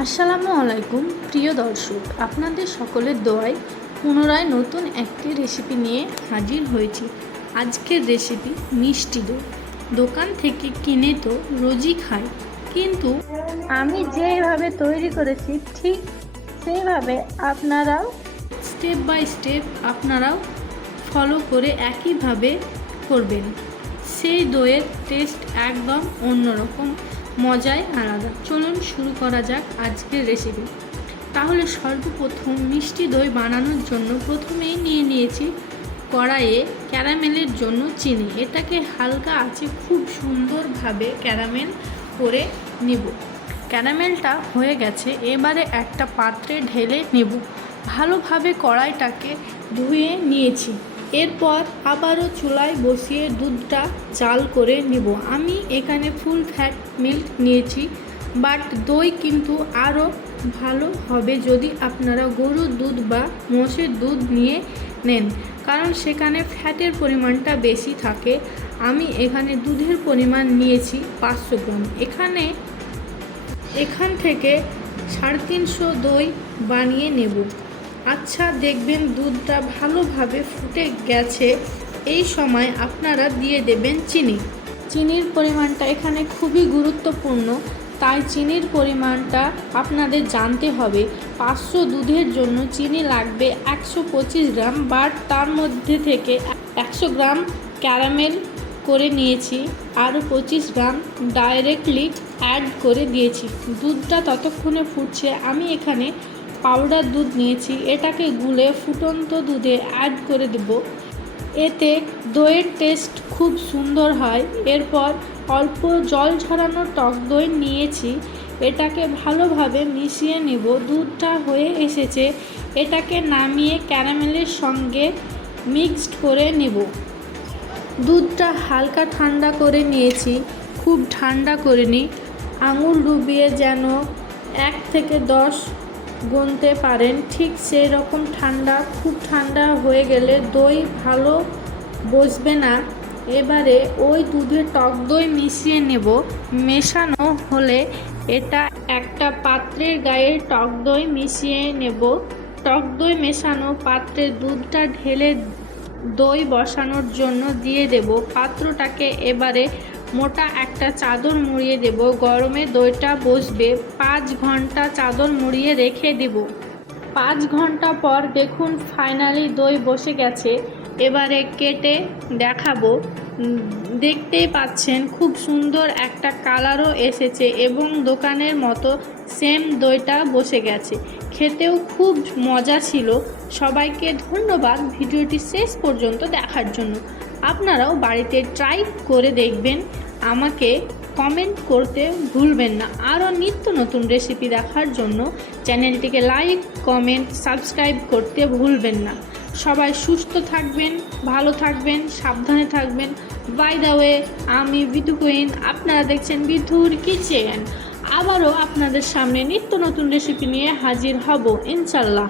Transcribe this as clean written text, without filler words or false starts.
আসসালামু আলাইকুম প্রিয় দর্শক, আপনাদের সকলের দোয়ায় পুনরায় নতুন একটি রেসিপি নিয়ে হাজির হয়েছি। আজকের রেসিপি মিষ্টি দই। দোকান থেকে কিনে তো রোজই খাই, কিন্তু আমি যেভাবে তৈরি করেছি ঠিক সেইভাবে আপনারাও স্টেপ বাই স্টেপ আপনারাও ফলো করে একইভাবে করবেন। সেই দইয়ের টেস্ট একদম অন্যরকম, মজাই আলাদা। চলুন শুরু করা যাক আজকের রেসিপি। তাহলে সর্বপ্রথম মিষ্টি দই বানানোর জন্য প্রথমেই নিয়ে নিয়েছি কড়াইয়ে ক্যারামেলের জন্য চিনি। এটাকে হালকা আঁচে খুব সুন্দরভাবে ক্যারামেল করে নিব। ক্যারামেলটা হয়ে গেছে, এবারে একটা পাত্রে ঢেলে নেব। ভালোভাবে কড়াইটাকে ধুয়ে নিয়েছি। এরপর আবারও চুলায় বসিয়ে দুধটা জাল করে নেব। আমি এখানে ফুল ফ্যাট মিল্ক নিয়েছি, বাট দই কিন্তু আরও ভালো হবে যদি আপনারা গরুর দুধ বা মোষের দুধ নিয়ে নেন, কারণ সেখানে ফ্যাটের পরিমাণটা বেশি থাকে। আমি এখানে দুধের পরিমাণ নিয়েছি 500 গ্রাম। এখান থেকে 350 দই বানিয়ে নেব। আচ্ছা, দেখবেন দুধটা ভালোভাবে ফুটে গেছে। এই সময় আপনারা দিয়ে দেবেন চিনি। চিনির পরিমাণটা এখানে খুবই গুরুত্বপূর্ণ, তাই চিনির পরিমাণটা আপনাদের জানতে হবে। 500 দুধের জন্য চিনি লাগবে 125 গ্রাম, বাট তার মধ্যে থেকে 100 গ্রাম ক্যারামেল করে নিয়েছি, আরও 25 গ্রাম ডাইরেক্টলি অ্যাড করে দিয়েছি। দুধটা ততক্ষণে ফুটছে। আমি এখানে পাউডার দুধ নিয়েছি, এটাকে গুলে ফুটন্ত দুধে অ্যাড করে দেব। এতে দইয়ের টেস্ট খুব সুন্দর হয়। এরপর অল্প জল ঝরানো টক দই নিয়েছি, এটাকে ভালোভাবে মিশিয়ে নেব। দুধটা হয়ে এসেছে, এটাকে নামিয়ে ক্যারামেলের সঙ্গে মিক্সড করে নেব। দুধটা হালকা ঠান্ডা করে নিয়েছি, খুব ঠান্ডা করিনি। আঙুল ডুবিয়ে যেন 1 থেকে 10 গুনতে পারেন, ঠিক সেই রকম ঠান্ডা। খুব ঠান্ডা হয়ে গেলে দই ভালো বসবে না। এবারে ওই দুধে টক দই মিশিয়ে নেব। মেশানো হলে এটা একটা পাত্রের গায়ে টক দই মিশিয়ে নেব। টক দই মেশানো পাত্রে দুধটা ঢেলে দই বসানোর জন্য দিয়ে দেব। পাত্রটাকে এবারে মোটা একটা চাদর মুড়িয়ে দেব। গরমে দইটা বসবে। 5 ঘন্টা চাদর মুড়িয়ে রেখে দেব। 5 ঘন্টা পর দেখুন ফাইনালি দই বসে গেছে। এবারে কেটে দেখাবো। দেখতেই পাচ্ছেন খুব সুন্দর একটা কালারও এসেছে এবং দোকানের মতো সেম দইটা বসে গেছে। খেতেও খুব মজা ছিল। সবাইকে ধন্যবাদ ভিডিওটি শেষ পর্যন্ত দেখার জন্য। আপনারাও বাড়িতে ট্রাই করে দেখবেন। আমাকে কমেন্ট করতে ভুলবেন না। আরও নিত্য নতুন রেসিপি দেখার জন্য চ্যানেলটিকে লাইক, কমেন্ট, সাবস্ক্রাইব করতে ভুলবেন না। সবাই সুস্থ থাকবেন, ভালো থাকবেন, সাবধানে থাকবেন। বাই দ্য ওয়ে, আমি বিধু কুইন, আপনারা দেখছেন বিধুর কিচেন। আবারও আপনাদের সামনে নিত্য নতুন রেসিপি নিয়ে হাজির হব ইনশাল্লাহ।